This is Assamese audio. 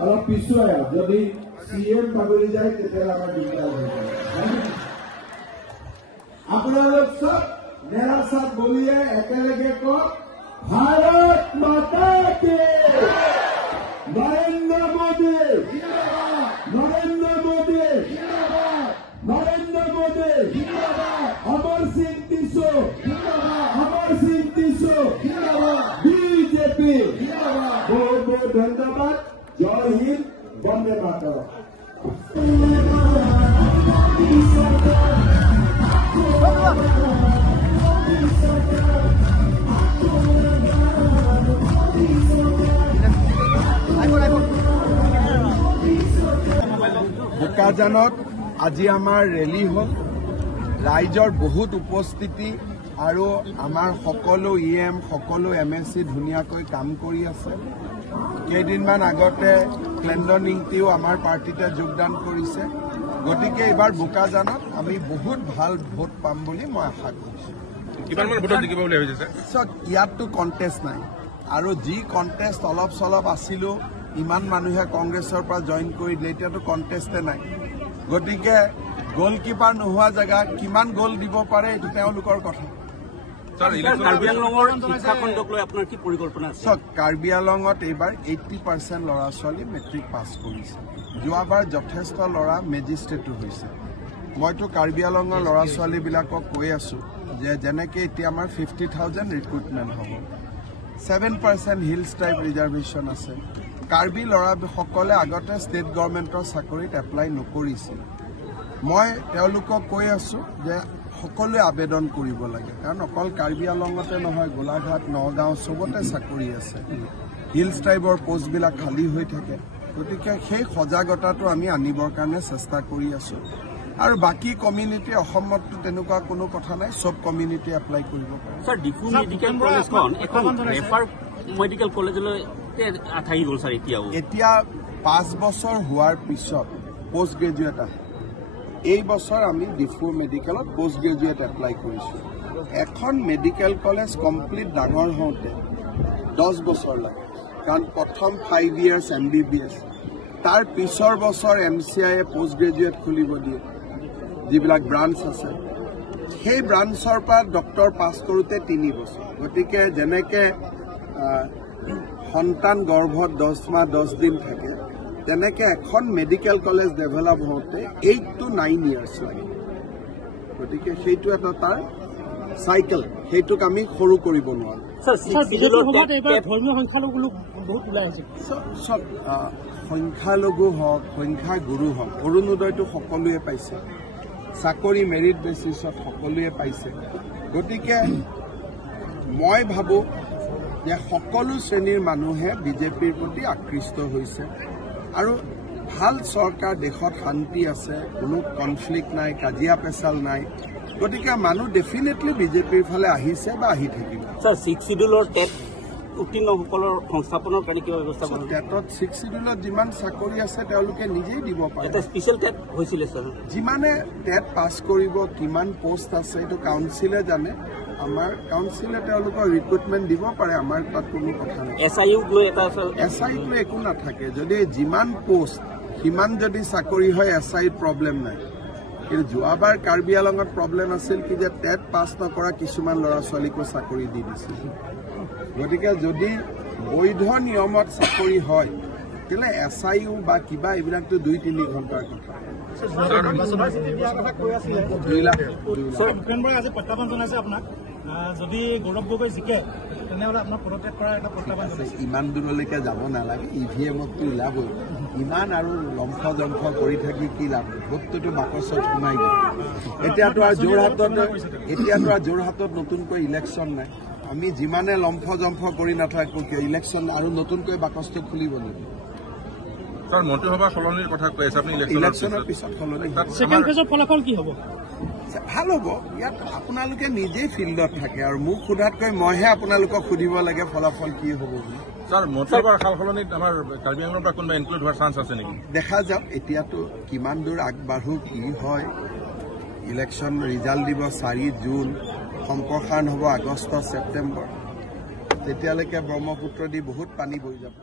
অলপ পিছুৱাই যদি CM পাগলি যায় তেতিয়াহ'লে আমাৰ দিগদাৰ হৈ যায়। আপোনালোক চব মেৰা সাথ বলিয়ে একেলগে কওক ভাৰত মাতা কি নৰেন্দ্ৰ মোদী নৰেন্দ্ৰ মোদী নৰেন্দ্ৰ মোদী অমৰ সিং টিছু অমৰ সিং টিছু বিজেপি বহুত বহুত ধন্যবাদ। জয় হিন্দ, বন্দে মাতৰম। বোকাজানত আজি আমাৰ ৰেলী হ'ল, ৰাইজৰ বহুত উপস্থিতি আৰু আমাৰ সকলো EM সকলো MSC ধুনীয়াকৈ কাম কৰি আছে। কেইদিনমান আগতে ক্লেণ্ডন নিংটিও আমাৰ পাৰ্টিতে যোগদান কৰিছে। গতিকে এইবাৰ বোকাজানত আমি বহুত ভাল ভোট পাম বুলি মই আশা কৰিছোঁ। ইয়াততো কণ্টেষ্ট নাই, আৰু যি কণ্টেষ্ট অলপ চলপ আছিলো ইমান মানুহে কংগ্ৰেছৰ পৰা জইন কৰি দিলে, এতিয়াতো কণ্টেষ্টে নাই। গতিকে গ'লকিপাৰ নোহোৱা জেগা কিমান গ'ল দিব পাৰে এইটো তেওঁলোকৰ কথা। কাৰ্বি আংলঙত এইবাৰ 80% ল'ৰা ছোৱালী মেট্ৰিক পাছ কৰিছে। যোৱাবাৰ যথেষ্ট ল'ৰা মেজিষ্ট্ৰেটো হৈছে। মইতো কাৰ্বি আংলঙৰ ল'ৰা ছোৱালীবিলাকক কৈ আছো যে যেনেকৈ এতিয়া আমাৰ 50,000 ৰিক্ৰুটমেণ্ট হ'ব, 7% হিলছ টাইপ ৰিজাৰ্ভেশ্যন আছে। কাৰ্বি ল'ৰাসকলে আগতে ষ্টেট গভৰ্ণমেণ্টৰ চাকৰিত এপ্লাই নকৰিছিল। মই তেওঁলোকক কৈ আছো যে সকলোৱে আবেদন কৰিব লাগে, কাৰণ অকল কাৰ্বি আংলঙতে নহয়, গোলাঘাট নগাঁও চবতে চাকৰি আছে। হিলছ টাইপৰ পোষ্টবিলাক খালী হৈ থাকে। গতিকে সেই সজাগতাটো আমি আনিবৰ কাৰণে চেষ্টা কৰি আছো। আৰু বাকী কমিউনিটি অসমততো তেনেকুৱা কোনো কথা নাই, চব কমিউনিটি এপ্লাই কৰিব পাৰে। স্যাৰ ডিফু মেডিকেল কলেজখন এখন ৰেফাৰ মেডিকেল কলেজলৈ আঠাই গ'ল স্যাৰ। এতিয়া 5 বছৰ হোৱাৰ পিছত পোষ্ট গ্ৰেজুৱেট আহে। এই বছৰ আমি ডিফু মেডিকেলত পোষ্ট গ্ৰেজুৱেট এপ্লাই কৰিছোঁ। এখন মেডিকেল কলেজ কমপ্লিট ডাঙৰ হওঁতে 10 বছৰ লাগে, কাৰণ প্ৰথম 5 years MBBS, তাৰ পিছৰ বছৰ MCI পোষ্ট গ্ৰেজুৱেট খুলিব দিয়ে, যিবিলাক ব্ৰাঞ্চ আছে। সেই ব্ৰাঞ্চৰ পৰা ডক্টৰ পাছ কৰোঁতে 3 বছৰ। গতিকে যেনেকৈ সন্তান গৰ্ভত 10 মাহ 10 দিন থাকে, তেনেকে এখন মেডিকেল কলেজ ডেভেলপ হওঁতে 8 to 9 years লাগে। গতিকে সেইটো এটা তাৰ চাইকেল, সেইটোক আমি সৰু কৰিব নোৱাৰো। চব সংখ্যালঘু হওক, সংখ্যাগুৰু হওক, অৰুণোদয়টো সকলোৱে পাইছে, চাকৰি মেৰিট বেচিছত সকলোৱে পাইছে। গতিকে মই ভাবো যে সকলো শ্ৰেণীৰ মানুহে বিজেপিৰ প্ৰতি আকৃষ্ট হৈছে আৰু ভাল চৰকাৰ, দেশত শান্তি আছে, কোনো কনফ্লিক্ট নাই, কাজিয়া পেচাল নাই, গতিকে মানুহ ডেফিনেটলি বিজেপিৰ ফালে আহিছে বা আহি থাকিব। স্যাৰ 6 শিডিউলৰ টেট উত্তীৰ্ণসকলৰ সংস্থাপনৰ কাৰণে কিবা ব্যৱস্থা কৰা টেটত 6 শিডিউলত যিমান চাকৰি আছে তেওঁলোকে নিজেই দিব পাৰে। এটা স্পেচিয়েল টেট হৈছিলে স্যাৰ, যিমানে টেট পাছ কৰিব, কিমান পোষ্ট আছে এইটো কাউন্সিলে জানে। আমাৰ কাউন্সিলে তেওঁলোকৰ ৰিক্ৰুটমেণ্ট দিব পাৰে, আমাৰ তাত কোনো কথা নাই। SIU লৈ এটা SIটো একো নাথাকে, যদি যিমান পোষ্ট সিমান যদি চাকৰি হয় SIত প্ৰব্লেম নাই। কিন্তু যোৱাবাৰ কাৰ্বি আলঙত প্ৰব্লেম আছিল কি যে টেট পাছ নকৰা কিছুমান ল'ৰা ছোৱালীকো চাকৰি দি দিছিল। গতিকে যদি বৈধ নিয়মত চাকৰি হয় তেতিয়াহ'লে SIU বা কিবা এইবিলাকতো 2-3 ঘণ্টাৰ কথা। ভূপেন বৰাই আজি প্ৰত্যাহ্বান জনাইছে আপোনাক, যদি গৌৰৱ গগৈ জিকে তেনেহ'লে আপোনাক পদত্যাগ কৰাৰ এটা প্ৰত্যাহ্বান জনাইছে। ইমান দূৰলৈকে যাব নালাগে, EVMতটো ওলাবই। ইমান আৰু লম্ফ জম্ফ কৰি থাকি কি লাভ? ভোটটোতো বাকচত সোমাই গ'ল। এতিয়াতো আৰু যোৰহাটত নতুনকৈ ইলেকশ্যন নাই। আমি যিমানে লম্ফ জম্ফ কৰি নাথাকো কিয়, ইলেকশ্যন আৰু নতুনকৈ বাকচটো খুলিব নেকি? স্যাৰ মন্ত্ৰিসভা সলনিৰ কথা কৈ আছে, আপুনি ইলেকশ্যনৰ পিছত সলনি ছেকেণ্ড ফেজৰ ফলাফল কি হ'ব? ভাল হ'ব। ইয়াত আপোনালোকে নিজেই ফিল্ডত থাকে আৰু মোক সোধাতকৈ মইহে আপোনালোকক সুধিব লাগে ফলাফল কি হ'ব বুলি। স্যার মন্ত্ৰিসভাৰ সাল সলনিত আমাৰ কাৰ্বি আংলঙৰ পৰা কোনোবা ইনক্লুড হোৱাৰ চান্স আছে নেকি? দেখা যাওক, এতিয়াতো কিমান দূৰ আগবাঢ়ো, কি হয়। ইলেকশ্যন ৰিজাল্ট দিব 4 জুন, সম্প্ৰসাৰণ হ'ব আগষ্ট ছেপ্টেম্বৰ। তেতিয়ালৈকে ব্ৰহ্মপুত্ৰ দি বহুত পানী বৈ যাব।